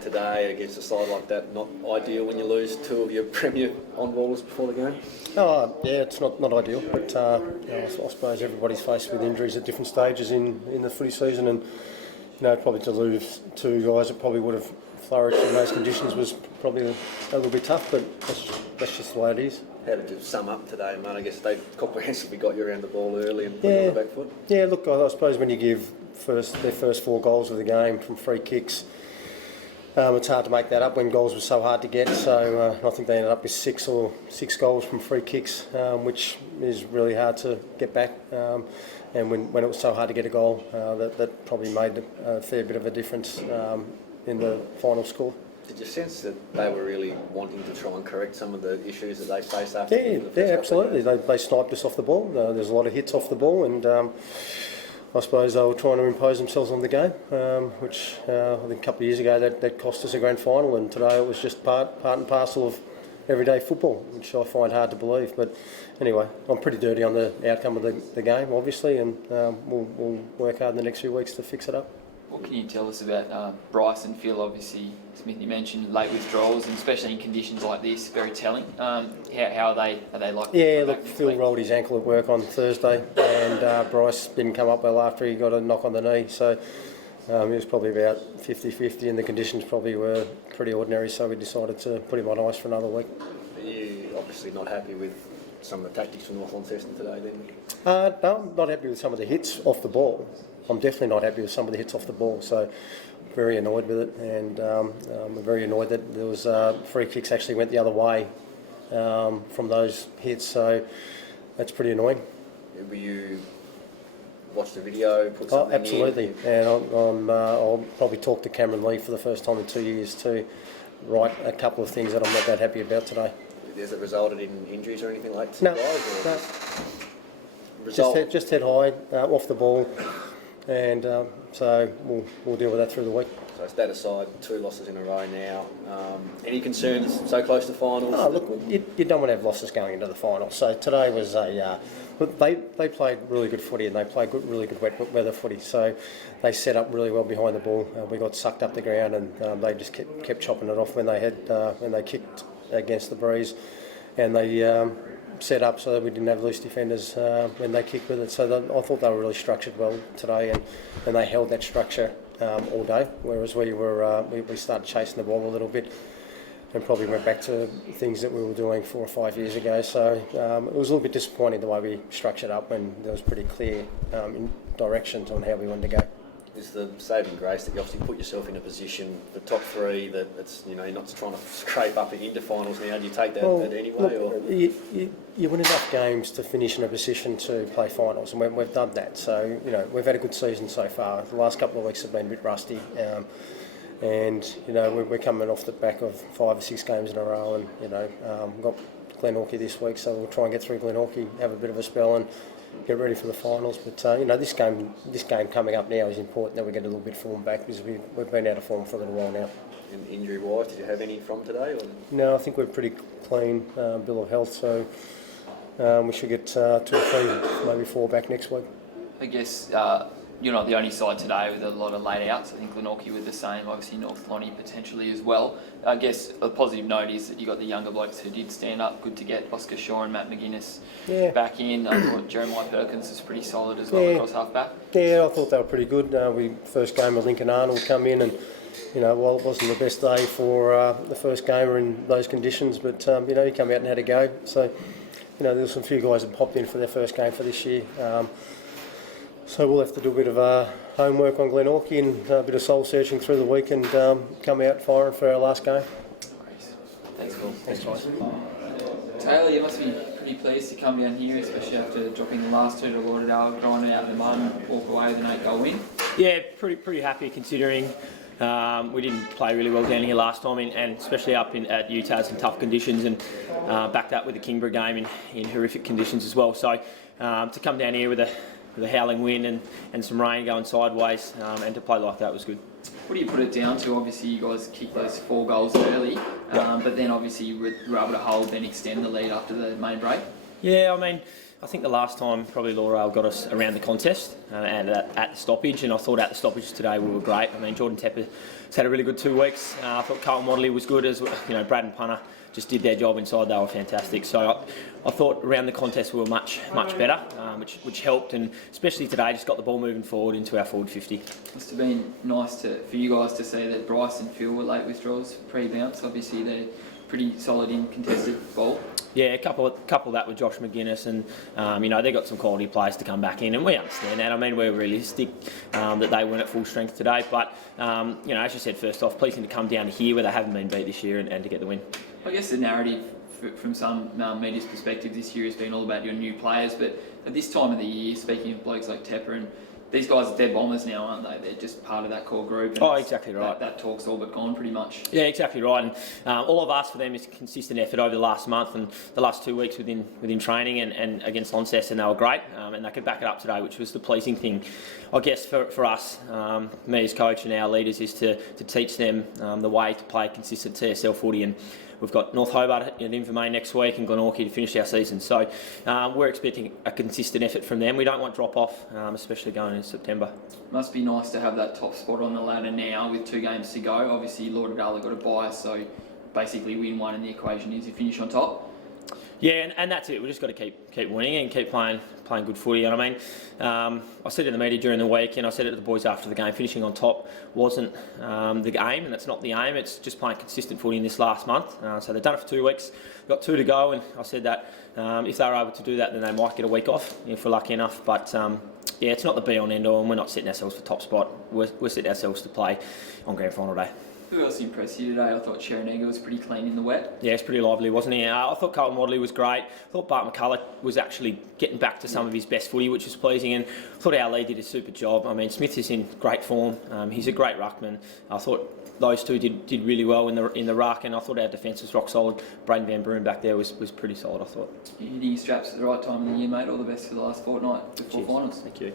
today against a side like that not ideal when you lose two of your premier on-ballers before the game? Oh, yeah, it's not ideal, but I suppose everybody's faced with injuries at different stages in the footy season, and probably to lose two guys that probably would have flourished in those conditions was probably a little bit tough, but that's just the way it is. How did you sum up today, mate? I guess they comprehensively got you around the ball early and put you on the back foot. Yeah, look, I suppose when you give their first 4 goals of the game from free kicks, it's hard to make that up when goals were so hard to get. So I think they ended up with 6 goals from free kicks, which is really hard to get back. And when it was so hard to get a goal, that probably made a fair bit of a difference in the final score. Did you sense that they were really wanting to try and correct some of the issues that they faced after the first Yeah, absolutely. They sniped us off the ball. There's a lot of hits off the ball, and I suppose they were trying to impose themselves on the game, which I think a couple of years ago that cost us a grand final, and today it was just part and parcel of everyday football, which I find hard to believe. But anyway, I'm pretty dirty on the outcome of the game, obviously, and we'll work hard in the next few weeks to fix it up. What can you tell us about Bryce and Phil? Obviously, Smith, you mentioned late withdrawals, and especially in conditions like this, very telling. How are they? Are they like? Yeah, look, Phil rolled his ankle at work on Thursday, and Bryce didn't come up well after he got a knock on the knee. So he was probably about 50-50, and the conditions probably were pretty ordinary. So we decided to put him on ice for another week. Are you obviously not happy with some of the tactics from North Launceston today, then? No, I'm not happy with some of the hits off the ball. I'm definitely not happy with some of the hits off the ball, so very annoyed with it, and I'm very annoyed that there was free kicks actually went the other way from those hits, so that's pretty annoying. Will you watch the video, put something in? Absolutely, and I'll probably talk to Cameron Lee for the first time in 2 years to write a couple of things that I'm not that happy about today. Has it resulted in injuries or anything like that? No. Just head high, off the ball. And so we'll deal with that through the week. So that aside, 2 losses in a row now. Any concerns so close to finals? Oh, look, you don't want to have losses going into the finals. So today was they played really good footy, and they played really good wet weather footy. So they set up really well behind the ball. We got sucked up the ground, and they just kept chopping it off when they kicked against the breeze, and they set up so that we didn't have loose defenders when they kicked with it. So I thought they were really structured well today, and they held that structure all day, whereas we started chasing the ball a little bit and probably went back to things that we were doing 4 or 5 years ago. So it was a little bit disappointing the way we structured up when there was pretty clear directions on how we wanted to go. Is the saving grace that you obviously put yourself in a position for top 3 that it's you're not trying to scrape up into finals now? Do you take that anyway? Look, you win enough games to finish in a position to play finals, and we've done that. So we've had a good season so far. The last couple of weeks have been a bit rusty, and we're coming off the back of 5 or 6 games in a row, and we've got Glenorchy this week, so we'll try and get through Glenorchy, have a bit of a spell, and get ready for the finals. But this game coming up now is important that we get a little bit of form back, because we've been out of form for a little while now. And injury-wise, did you have any from today? Or? No, I think we're pretty clean bill of health, so we should get 2 or 3, maybe 4 back next week. I guess you're not the only side today with a lot of late outs. I think Glenorchy with the same, obviously North Lonnie potentially as well. I guess a positive note is that you got the younger blokes who did stand up. Good to get Oscar Shaw and Matt McGuinness back in. I thought Jeremiah Perkins was pretty solid as well across half-back. Yeah, I thought they were pretty good. First game of Lincoln Arnold come in, and while it wasn't the best day for the first gamer in those conditions, but he come out and had a go. So there was some few guys that popped in for their first game for this year. So we'll have to do a bit of homework on Glenorchy and a bit of soul searching through the week, and come out firing for our last game. Thanks, Paul. Thanks, guys. Taylor, you must be pretty pleased to come down here, especially after dropping the last 2 to Lauderdale, grinding out in the mud and walk away with an 8-goal win. Yeah, pretty happy considering we didn't play really well down here last time, and especially up at UTAS in tough conditions, and backed up with the Kingborough game in horrific conditions as well. So to come down here with a howling wind and some rain going sideways, and to play like that was good. What do you put it down to? Obviously you guys kicked those 4 goals early, but then obviously you were able to hold and extend the lead after the main break. Yeah, I mean, I think the last time probably Laurel got us around the contest and at the stoppage, and I thought at the stoppage today we were great. I mean, Jordan Tepper's had a really good 2 weeks. I thought Carlton Wadley was good as well. Brad and Punter just did their job inside. They were fantastic. So I thought around the contest we were much better, which helped, and especially today just got the ball moving forward into our forward 50. Must have been nice for you guys to see that Bryce and Phil were late withdrawals pre-bounce. Obviously they're pretty solid in contested ball. Yeah, a couple of that with Josh McGuinness, and they've got some quality players to come back in, and we understand that. I mean, we're realistic that they weren't at full strength today, but as you said, first off, pleasing to come down to here where they haven't been beat this year and to get the win. I guess the narrative from some media's perspective this year has been all about your new players, but at this time of the year, speaking of blokes like Tepper, and these guys, they're Bombers now, aren't they? They're just part of that core group. And exactly right. That talk's all but gone pretty much. Yeah, exactly right. And all I've asked for them is consistent effort over the last month and the last 2 weeks within training and against Launceston, and they were great. And they could back it up today, which was the pleasing thing, I guess, for us, me as coach and our leaders, is to teach them the way to play consistent TSL footy. And we've got North Hobart at Invermain next week and Glenorchy to finish our season. So we're expecting a consistent effort from them. We don't want drop-off, especially going in September. Must be nice to have that top spot on the ladder now with 2 games to go. Obviously, Lauderdale have got a bye, so basically win one, and the equation is you finish on top. Yeah, and that's it. We've just got to keep winning and keep playing good footy. And I mean, I said in the media during the week, and I said it to the boys after the game, finishing on top wasn't the aim, and that's not the aim. It's just playing consistent footy in this last month. So they've done it for 2 weeks, got 2 to go, and I said that if they were able to do that, then they might get a week off if we're lucky enough. But it's not the be-all and end-all, and we're not setting ourselves for top spot. We're setting ourselves to play on grand final day. Who else impressed you today? I thought Cherenega was pretty clean in the wet. Yeah, it's pretty lively, wasn't he? I thought Carlton Wadley was great. I thought Bart McCullough was actually getting back to some of his best footy, which was pleasing. And I thought our lead did a super job. I mean, Smith is in great form. He's a great ruckman. I thought those two did really well in the ruck, and I thought our defence was rock solid. Braden Van Broen back there was pretty solid, I thought. You're hitting your straps at the right time of the year, mate. All the best for the last fortnight before finals. Thank you.